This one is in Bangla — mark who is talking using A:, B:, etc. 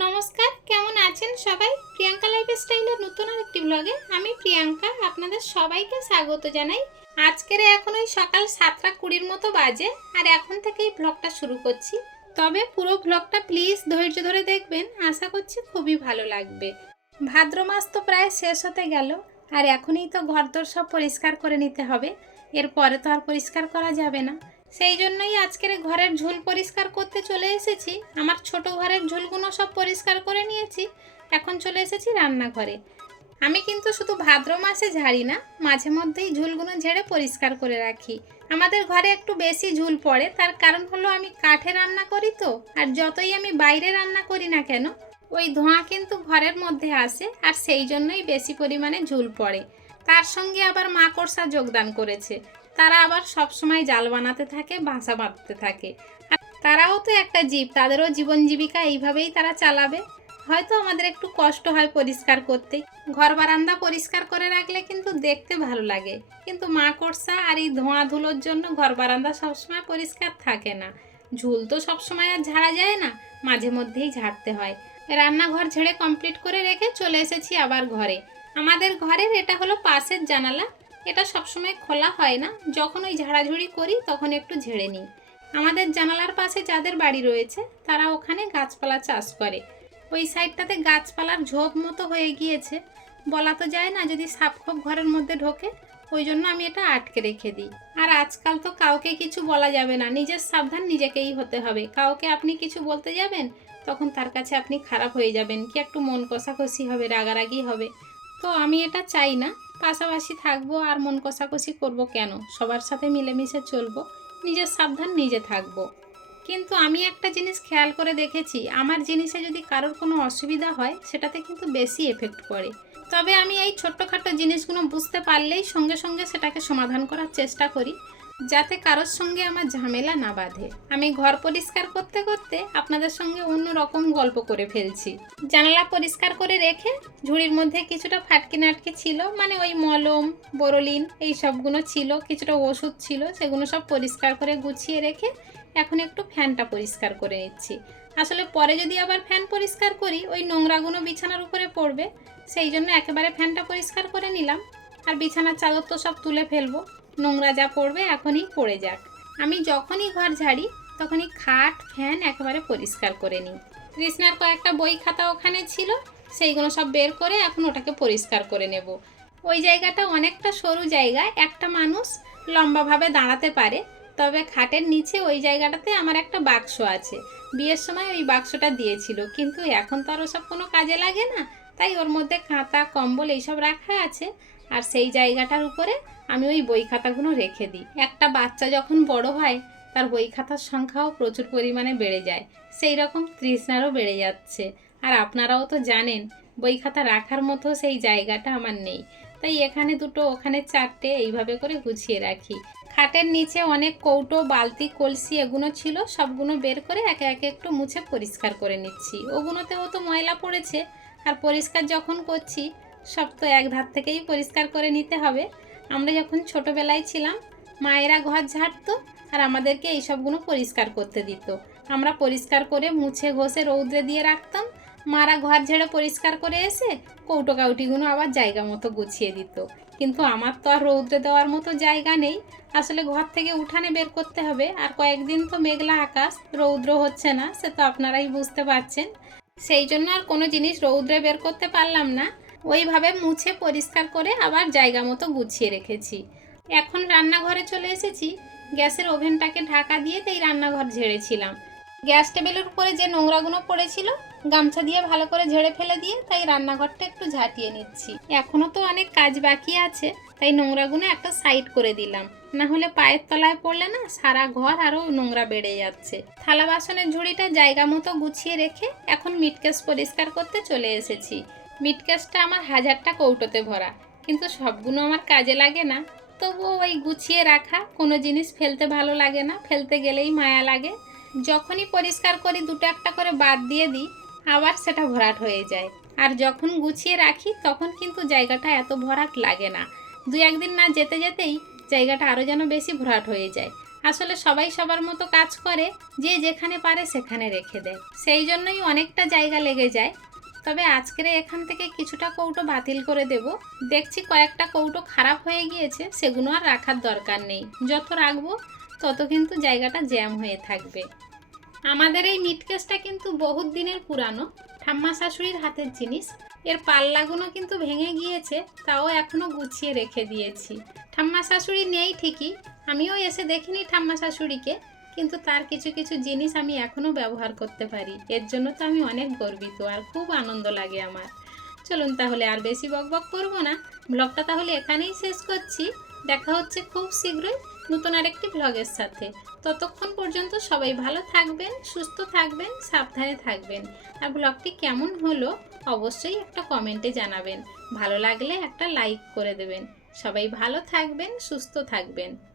A: নমস্কার, কেমন আছেন সবাই? প্রিয়াঙ্কা লাইফ স্টাইলের নতুন আর একটি ব্লগে আমি প্রিয়াঙ্কা আপনাদের সবাইকে স্বাগত জানাই। আজকের এখন ওই সকাল সাতটা কুড়ির মতো বাজে আর এখন থেকেই ব্লগটা শুরু করছি। তবে পুরো ব্লগটা প্লিজ ধৈর্য ধরে দেখবেন, আশা করছি খুবই ভালো লাগবে। ভাদ্র মাস তো প্রায় শেষ হতে গেল আর এখনই তো ঘরদোর সব পরিষ্কার করে নিতে হবে। এরপরে তো আর পরিষ্কার করা যাবে না। সেই জন্যই আজকের ঘরের ঝুল পরিষ্কার করতে চলে এসেছি। আমার ছোট ঘরের ঝুলগুলো সব পরিষ্কার করে নিয়েছি। এখন চলে এসেছি রান্নাঘরে। আমি কিন্তু শুধু ভাদ্র মাসে ঝাড়ি না, মাঝে মধ্যেই ঝুলগুলো ঝেড়ে পরিষ্কার করে রাখি। আমাদের ঘরে একটু বেশি ঝুল পড়ে, তার কারণ হলো আমি কাঠে রান্না করি তো, আর যতই আমি বাইরে রান্না করি না কেন, ওই ধোঁয়া কিন্তু ঘরের মধ্যে আসে, আর সেই জন্যই বেশি পরিমাণে ঝুল পড়ে। তার সঙ্গে আবার মাকড়সা যোগদান করেছে। তারা আবার সব সময় জাল বানাতে থাকে, বাসা বাঁধতে থাকে। তারাও তো একটা জীব, তাদেরও জীবন জীবিকা এইভাবেই তারা চালাবে। হয়তো আমাদের একটু কষ্ট হয় পরিষ্কার করতে। ঘর বারান্দা পরিষ্কার করে রাখলে কিন্তু দেখতে ভালো লাগে। কিন্তু মাকড়সা আর এই ধোঁয়া ধুলোর জন্য ঘর বারান্দা সবসময় পরিষ্কার থাকে না। ঝুল তো সবসময় আর ঝাড়া যায় না, মাঝে মধ্যেই ঝাড়তে হয়। রান্নাঘর ঝেড়ে কমপ্লিট করে রেখে চলে এসেছি আবার ঘরে। আমাদের ঘরের এটা হলো পাশের জানালা এটা সবসময় খোলা হয় না। যখন ওই ঝাড়াঝুড়ি করি, তখন একটু ঝেড়ে নিই। আমাদের জানালার পাশে যাদের বাড়ি রয়েছে, তারা ওখানে গাছপালা চাষ করে। ওই সাইডটাতে গাছপালার ঝোপ মতো হয়ে গিয়েছে। বলা তো যায় না, যদি সাপ খোপ ঘরের মধ্যে ঢোকে, ওই জন্য আমি এটা আটকে রেখে দিই। আর আজকাল তো কাউকে কিছু বলা যাবে না, নিজের সাবধান নিজেকেই হতে হবে। কাউকে আপনি কিছু বলতে যাবেন, তখন তার কাছে আপনি খারাপ হয়ে যাবেন, কি একটু মন কষাকষি হবে, রাগারাগি হবে। তো আমি এটা চাই না। পাশাপাশি থাকব আর মন কষাকষি করব কেন? সবার সাথে মিলেমিশে চলবো, নিজের সাবধান নিজে থাকব। কিন্তু আমি একটা জিনিস খেয়াল করে দেখেছি, আমার জিনিসে যদি কারোর কোনো অসুবিধা হয়, সেটাতে কিন্তু বেশি এফেক্ট পড়ে। তবে আমি এই ছোট্টখাটো জিনিসগুলো বুঝতে পারলেই সঙ্গে সঙ্গে সেটাকে সমাধান করার চেষ্টা করি। যাতে কারোর সঙ্গে আমার ঝামেলা না বাঁধে। আমি ঘর পরিষ্কার করতে করতে আপনাদের সঙ্গে অন্য রকম গল্প করে ফেলছি। জানালা পরিষ্কার করে রেখে ঝুড়ির মধ্যে কিছুটা ফাটকি নাটকি ছিল মানে ওই মলম, বোরোলিন এই সবগুলো ছিল, কিছুটা ওষুধ ছিল, সেগুলো সব পরিষ্কার করে গুছিয়ে রেখে এখন একটু ফ্যানটা পরিষ্কার করে নিচ্ছি। আসলে পরে যদি আবার ফ্যান পরিষ্কার করি, ওই নোংরাগুলো বিছানার উপরে পড়বে, সেই জন্য একেবারে ফ্যানটা পরিষ্কার করে নিলাম। আর বিছানার চাদর তো সব তুলে ফেলব। নোংরা যা পড়বে এখনই পড়ে যাক। আমি যখনই ঘর ঝাড়ি, তখনই খাট, ফ্যান একেবারে পরিষ্কার করে নিই। কৃষ্ণার কয়েকটা বই খাতা ওখানে ছিল, সেইগুলো সব বের করে এখন ওটাকে পরিষ্কার করে নেব। ওই জায়গাটা অনেকটা সরু জায়গা, একটা মানুষ লম্বাভাবে দাঁড়াতে পারে, তবে খাটের নিচে ওই জায়গাটাতে আমার একটা বাক্স আছে। বিয়ের সময় ওই বাক্সটা দিয়েছিল, কিন্তু এখন তো আর ওসব কোনো কাজে লাগে না, তাই ওর মধ্যে খাতা, কম্বল এইসব রাখা আছে, আর সেই জায়গাটার উপরে আমি ওই বই খাতাগুলো রেখে দিই। একটা বাচ্চা যখন বড় হয়, তার বই খাতার সংখ্যাও প্রচুর পরিমাণে বেড়ে যায়। সেই রকম তৃষ্ণারও বেড়ে যাচ্ছে। আর আপনারাও তো জানেন, বই খাতা রাখার মতো সেই জায়গাটা আমার নেই। তাই এখানে দুটো, ওখানে চারটে এইভাবে করে গুছিয়ে রাখি। খাটের নিচে অনেক কৌটো, বালতি, কলসি এগুলো ছিল সবগুলো বের করে একে একে একটু মুছে পরিষ্কার করে নিচ্ছি। ওগুলোতেও তো ময়লা পড়েছে। আর পরিষ্কার যখন করছি, সব তো এক ধার থেকেই পরিষ্কার করে নিতে হবে। আমরা যখন ছোটোবেলায় ছিলাম, মায়েরা ঘর ঝাড়তো আর আমাদেরকে এই সবগুলো পরিষ্কার করতে দিত। আমরা পরিষ্কার করে মুছে ঘষে রৌদ্রে দিয়ে রাখতাম। মারা ঘর ঝেড়ে পরিষ্কার করে এসে কৌটো কাউটিগুলো আবার জায়গা মতো গুছিয়ে দিত। কিন্তু আমার তো আর রৌদ্রে দেওয়ার মতো জায়গা নেই। আসলে ঘর থেকে উঠানে বের করতে হবে। আর কয়েকদিন তো মেঘলা আকাশ, রৌদ্র হচ্ছে না, সে তো আপনারাই বুঝতে পারছেন। সেই জন্য আর কোনো জিনিস রৌদ্রে বের করতে পারলাম না। ওইভাবে মুছে পরিষ্কার করে আবার জায়গা মতো গুছিয়ে রেখেছি। এখন রান্নাঘরে চলে এসেছি। গ্যাসের ওভেনটাকে ঢাকা দিয়ে তাই রান্নাঘর ঝেড়েছিলাম। গ্যাস টেবিলের উপরে যে নোংরাগুলো পড়েছিল, গামছা দিয়ে ভালো করে ঝেড়ে ফেলে দিয়ে তাই রান্নাঘরটা একটু ঝাঁটিয়ে নিচ্ছি। এখনও তো অনেক কাজ বাকি আছে, তাই নোংরাগুলো একটা সাইড করে দিলাম। না হলে পায়ের তলায় পড়লে না সারা ঘর আরও নোংরা বেড়ে যাচ্ছে। থালা বাসনের ঝুড়িটা জায়গা মতো গুছিয়ে রেখে এখন মিটকেস পরিষ্কার করতে চলে এসেছি। মিটকেসটা আমার হাজারটা কৌটোতে ভরা। কিন্তু সবগুলো আমার কাজে লাগে না। তবুও ওই গুছিয়ে রাখা, কোনো জিনিস ফেলতে ভালো লাগে না, ফেলতে গেলেই মায়া লাগে। যখনই পরিষ্কার করি, দুটো একটা করে বাদ দিয়ে দিই, আবার সেটা ভরাট হয়ে যায়। আর যখন গুছিয়ে রাখি, তখন কিন্তু জায়গাটা এত ভরাট লাগে না। দু একদিন না যেতে যেতেই জায়গাটা আরও যেন বেশি ভরাট হয়ে যায়। আসলে সবাই সবার মতো কাজ করে, যে যেখানে পারে সেখানে রেখে দেয়। সেই জন্যই অনেকটা জায়গা লেগে যায়। তবে আজকের এখান থেকে কিছুটা কৌটো বাতিল করে দেব। দেখছি কয়েকটা কৌটো খারাপ হয়ে গিয়েছে, সেগুলো আর রাখার দরকার নেই। যত রাখব, তত কিন্তু জায়গাটা জ্যাম হয়ে থাকবে। আমাদের এই মিটকেসটা কিন্তু বহুত দিনের পুরানো, ঠাম্মা শাশুড়ির হাতের জিনিস। এর পাল্লাগুলো কিন্তু ভেঙে গিয়েছে, তাও এখনও গুছিয়ে রেখে দিয়েছি। ঠাম্মা শাশুড়ি নেই ঠিকই, আমিও এসে দেখিনি ঠাম্মা শাশুড়িকে। কিন্তু তার কিছু কিছু জিনিস আমি এখনও ব্যবহার করতে পারি। এর জন্য তো আমি অনেক গর্বিত আর খুব আনন্দ লাগে আমার। চলুন তাহলে আর বেশি বকবক করব না। ব্লগটা তাহলে এখানেই শেষ করছি। দেখা হচ্ছে খুব শীঘ্রই নতুন আরেকটি ব্লগের সাথে। ততক্ষণ পর্যন্ত সবাই ভালো থাকবেন, সুস্থ থাকবেন, সাবধানে থাকবেন। আর ব্লগটি কেমন হলো অবশ্যই একটা কমেন্টে জানাবেন। ভালো লাগলে একটা লাইক করে দেবেন। সবাই ভালো থাকবেন, সুস্থ থাকবেন।